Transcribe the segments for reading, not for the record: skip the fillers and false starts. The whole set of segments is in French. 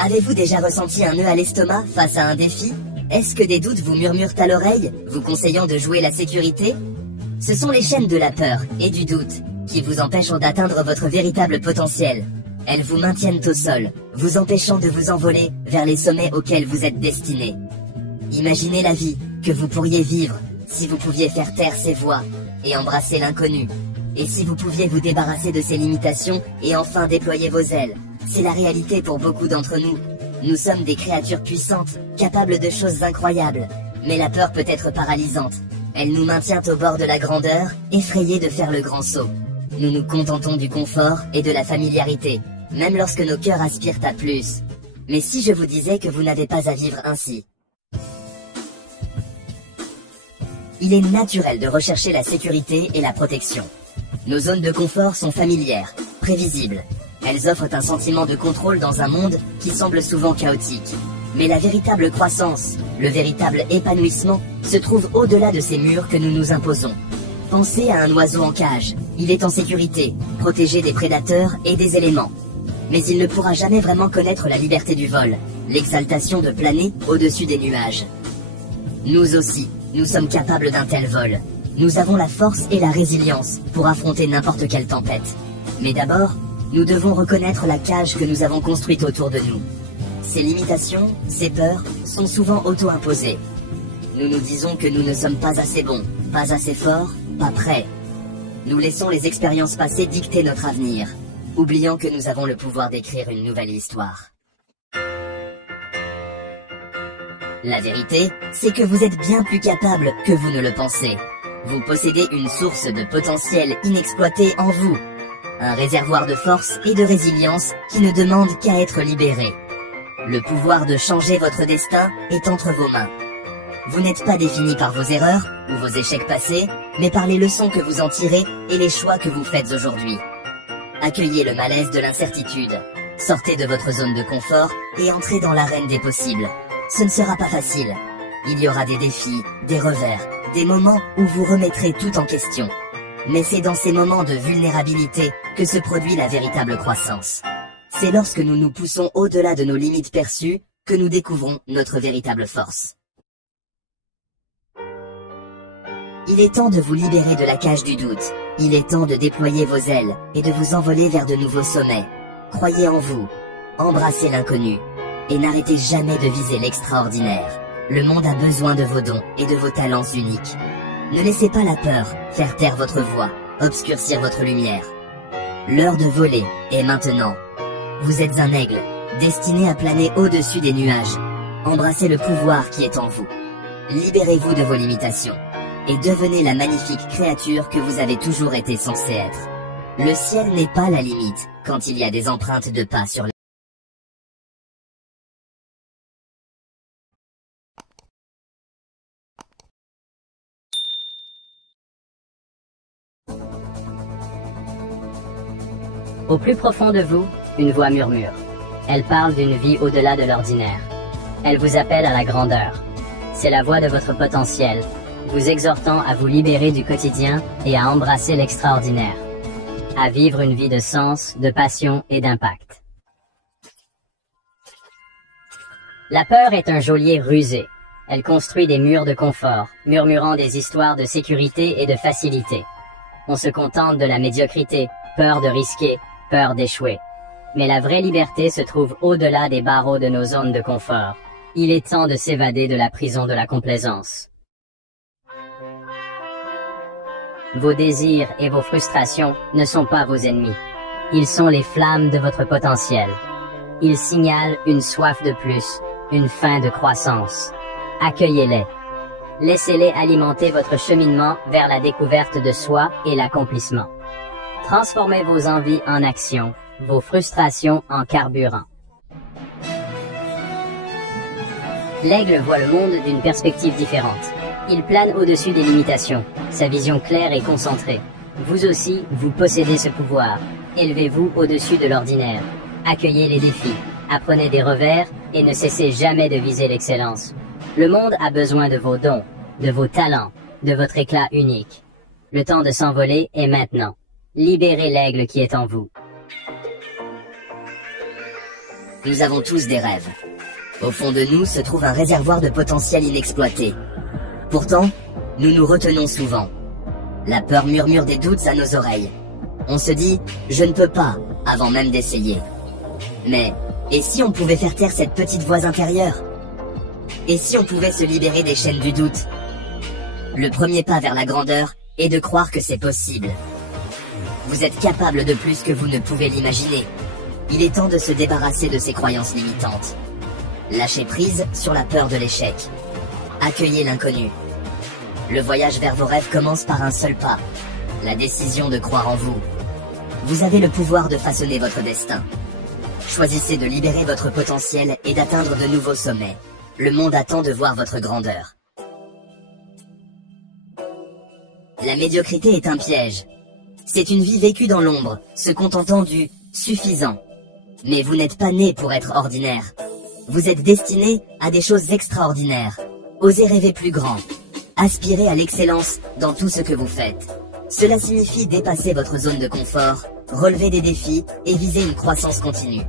Avez-vous déjà ressenti un nœud à l'estomac face à un défi? Est-ce que des doutes vous murmurent à l'oreille, vous conseillant de jouer la sécurité? Ce sont les chaînes de la peur et du doute qui vous empêchent d'atteindre votre véritable potentiel. Elles vous maintiennent au sol, vous empêchant de vous envoler vers les sommets auxquels vous êtes destiné. Imaginez la vie que vous pourriez vivre si vous pouviez faire taire ces voix et embrasser l'inconnu. Et si vous pouviez vous débarrasser de ces limitations et enfin déployer vos ailes. C'est la réalité pour beaucoup d'entre nous. Nous sommes des créatures puissantes, capables de choses incroyables. Mais la peur peut être paralysante. Elle nous maintient au bord de la grandeur, effrayés de faire le grand saut. Nous nous contentons du confort et de la familiarité, même lorsque nos cœurs aspirent à plus. Mais si je vous disais que vous n'avez pas à vivre ainsi? Il est naturel de rechercher la sécurité et la protection. Nos zones de confort sont familières, prévisibles. Elles offrent un sentiment de contrôle dans un monde qui semble souvent chaotique. Mais la véritable croissance, le véritable épanouissement, se trouve au-delà de ces murs que nous nous imposons. Pensez à un oiseau en cage. Il est en sécurité, protégé des prédateurs et des éléments. Mais il ne pourra jamais vraiment connaître la liberté du vol, l'exaltation de planer au-dessus des nuages. Nous aussi, nous sommes capables d'un tel vol. Nous avons la force et la résilience pour affronter n'importe quelle tempête. Mais d'abord, nous devons reconnaître la cage que nous avons construite autour de nous. Ces limitations, ces peurs, sont souvent auto-imposées. Nous nous disons que nous ne sommes pas assez bons, pas assez forts, pas prêts. Nous laissons les expériences passées dicter notre avenir, oubliant que nous avons le pouvoir d'écrire une nouvelle histoire. La vérité, c'est que vous êtes bien plus capable que vous ne le pensez. Vous possédez une source de potentiel inexploité en vous. Un réservoir de force et de résilience qui ne demande qu'à être libéré. Le pouvoir de changer votre destin est entre vos mains. Vous n'êtes pas défini par vos erreurs ou vos échecs passés, mais par les leçons que vous en tirez et les choix que vous faites aujourd'hui. Accueillez le malaise de l'incertitude. Sortez de votre zone de confort et entrez dans l'arène des possibles. Ce ne sera pas facile. Il y aura des défis, des revers, des moments où vous remettrez tout en question. Mais c'est dans ces moments de vulnérabilité que se produit la véritable croissance. C'est lorsque nous nous poussons au-delà de nos limites perçues que nous découvrons notre véritable force. Il est temps de vous libérer de la cage du doute. Il est temps de déployer vos ailes et de vous envoler vers de nouveaux sommets. Croyez en vous, embrassez l'inconnu et n'arrêtez jamais de viser l'extraordinaire. Le monde a besoin de vos dons et de vos talents uniques. Ne laissez pas la peur faire taire votre voix, obscurcir votre lumière. L'heure de voler est maintenant. Vous êtes un aigle, destiné à planer au-dessus des nuages. Embrassez le pouvoir qui est en vous. Libérez-vous de vos limitations et devenez la magnifique créature que vous avez toujours été censé être. Le ciel n'est pas la limite quand il y a des empreintes de pas sur les... Au plus profond de vous, une voix murmure. Elle parle d'une vie au-delà de l'ordinaire. Elle vous appelle à la grandeur. C'est la voix de votre potentiel, vous exhortant à vous libérer du quotidien et à embrasser l'extraordinaire. À vivre une vie de sens, de passion et d'impact. La peur est un geôlier rusé. Elle construit des murs de confort, murmurant des histoires de sécurité et de facilité. On se contente de la médiocrité, peur de risquer, peur d'échouer. Mais la vraie liberté se trouve au-delà des barreaux de nos zones de confort. Il est temps de s'évader de la prison de la complaisance. Vos désirs et vos frustrations ne sont pas vos ennemis. Ils sont les flammes de votre potentiel. Ils signalent une soif de plus, une faim de croissance. Accueillez-les. Laissez-les alimenter votre cheminement vers la découverte de soi et l'accomplissement. Transformez vos envies en action, vos frustrations en carburant. L'aigle voit le monde d'une perspective différente. Il plane au-dessus des limitations, sa vision claire et concentrée. Vous aussi, vous possédez ce pouvoir. Élevez-vous au-dessus de l'ordinaire. Accueillez les défis, apprenez des revers et ne cessez jamais de viser l'excellence. Le monde a besoin de vos dons, de vos talents, de votre éclat unique. Le temps de s'envoler est maintenant. Libérez l'aigle qui est en vous. Nous avons tous des rêves. Au fond de nous se trouve un réservoir de potentiel inexploité. Pourtant, nous nous retenons souvent. La peur murmure des doutes à nos oreilles. On se dit « je ne peux pas » avant même d'essayer. Mais, et si on pouvait faire taire cette petite voix intérieure? Et si on pouvait se libérer des chaînes du doute? Le premier pas vers la grandeur est de croire que c'est possible. Vous êtes capable de plus que vous ne pouvez l'imaginer. Il est temps de se débarrasser de ces croyances limitantes. Lâchez prise sur la peur de l'échec. Accueillez l'inconnu. Le voyage vers vos rêves commence par un seul pas. La décision de croire en vous. Vous avez le pouvoir de façonner votre destin. Choisissez de libérer votre potentiel et d'atteindre de nouveaux sommets. Le monde attend de voir votre grandeur. La médiocrité est un piège. C'est une vie vécue dans l'ombre, se contentant du suffisant. Mais vous n'êtes pas né pour être ordinaire. Vous êtes destiné à des choses extraordinaires. Osez rêver plus grand. Aspirez à l'excellence dans tout ce que vous faites. Cela signifie dépasser votre zone de confort, relever des défis et viser une croissance continue.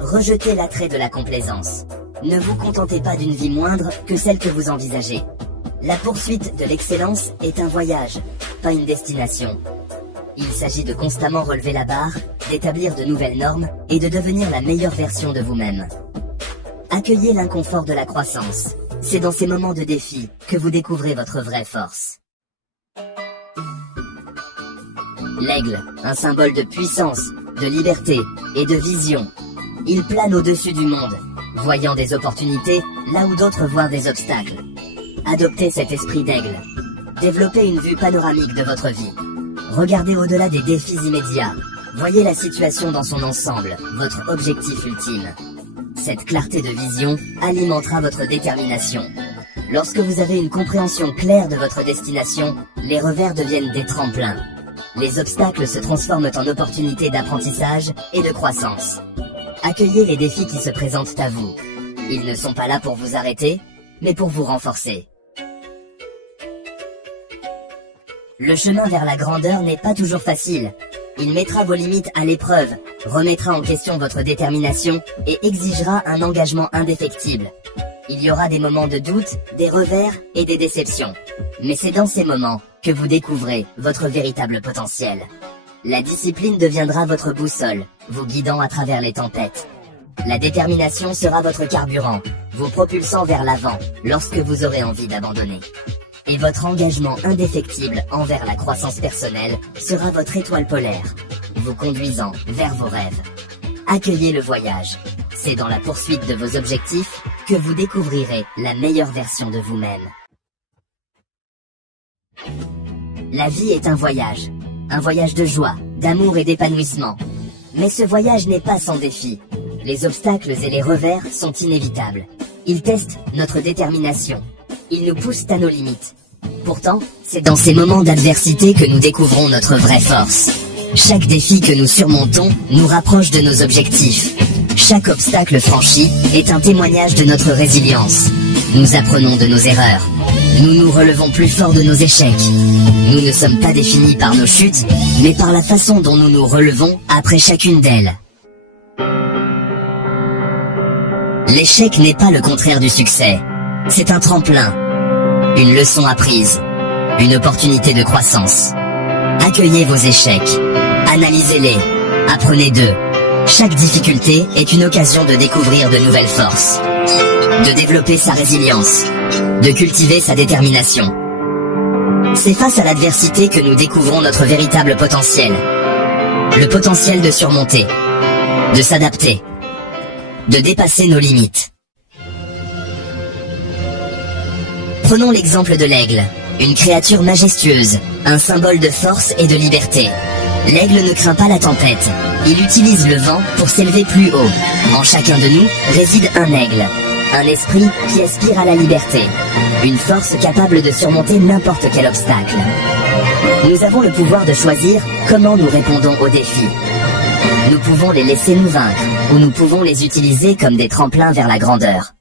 Rejetez l'attrait de la complaisance. Ne vous contentez pas d'une vie moindre que celle que vous envisagez. La poursuite de l'excellence est un voyage, pas une destination. Il s'agit de constamment relever la barre, d'établir de nouvelles normes et de devenir la meilleure version de vous-même. Accueillez l'inconfort de la croissance. C'est dans ces moments de défi que vous découvrez votre vraie force. L'aigle, un symbole de puissance, de liberté et de vision. Il plane au-dessus du monde, voyant des opportunités là où d'autres voient des obstacles. Adoptez cet esprit d'aigle. Développez une vue panoramique de votre vie. Regardez au-delà des défis immédiats. Voyez la situation dans son ensemble, votre objectif ultime. Cette clarté de vision alimentera votre détermination. Lorsque vous avez une compréhension claire de votre destination, les revers deviennent des tremplins. Les obstacles se transforment en opportunités d'apprentissage et de croissance. Accueillez les défis qui se présentent à vous. Ils ne sont pas là pour vous arrêter, mais pour vous renforcer. Le chemin vers la grandeur n'est pas toujours facile. Il mettra vos limites à l'épreuve, remettra en question votre détermination et exigera un engagement indéfectible. Il y aura des moments de doute, des revers et des déceptions. Mais c'est dans ces moments que vous découvrez votre véritable potentiel. La discipline deviendra votre boussole, vous guidant à travers les tempêtes. La détermination sera votre carburant, vous propulsant vers l'avant lorsque vous aurez envie d'abandonner. Et votre engagement indéfectible envers la croissance personnelle sera votre étoile polaire, vous conduisant vers vos rêves. Accueillez le voyage. C'est dans la poursuite de vos objectifs que vous découvrirez la meilleure version de vous-même. La vie est un voyage de joie, d'amour et d'épanouissement. Mais ce voyage n'est pas sans défi. Les obstacles et les revers sont inévitables. Ils testent notre détermination. Ils nous poussent à nos limites. Pourtant, c'est dans ces moments d'adversité que nous découvrons notre vraie force. Chaque défi que nous surmontons nous rapproche de nos objectifs. Chaque obstacle franchi est un témoignage de notre résilience. Nous apprenons de nos erreurs. Nous nous relevons plus fort de nos échecs. Nous ne sommes pas définis par nos chutes, mais par la façon dont nous nous relevons après chacune d'elles. L'échec n'est pas le contraire du succès. C'est un tremplin, une leçon apprise, une opportunité de croissance. Accueillez vos échecs, analysez-les, apprenez d'eux. Chaque difficulté est une occasion de découvrir de nouvelles forces, de développer sa résilience, de cultiver sa détermination. C'est face à l'adversité que nous découvrons notre véritable potentiel. Le potentiel de surmonter, de s'adapter, de dépasser nos limites. Prenons l'exemple de l'aigle, une créature majestueuse, un symbole de force et de liberté. L'aigle ne craint pas la tempête, il utilise le vent pour s'élever plus haut. En chacun de nous réside un aigle, un esprit qui aspire à la liberté, une force capable de surmonter n'importe quel obstacle. Nous avons le pouvoir de choisir comment nous répondons aux défis. Nous pouvons les laisser nous vaincre, ou nous pouvons les utiliser comme des tremplins vers la grandeur.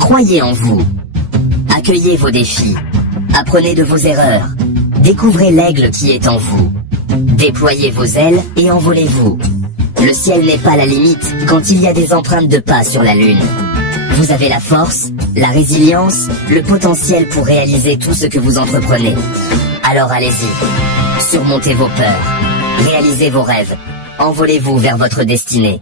Croyez en vous. Accueillez vos défis. Apprenez de vos erreurs. Découvrez l'aigle qui est en vous. Déployez vos ailes et envolez-vous. Le ciel n'est pas la limite quand il y a des empreintes de pas sur la Lune. Vous avez la force, la résilience, le potentiel pour réaliser tout ce que vous entreprenez. Alors allez-y, surmontez vos peurs, réalisez vos rêves, envolez-vous vers votre destinée.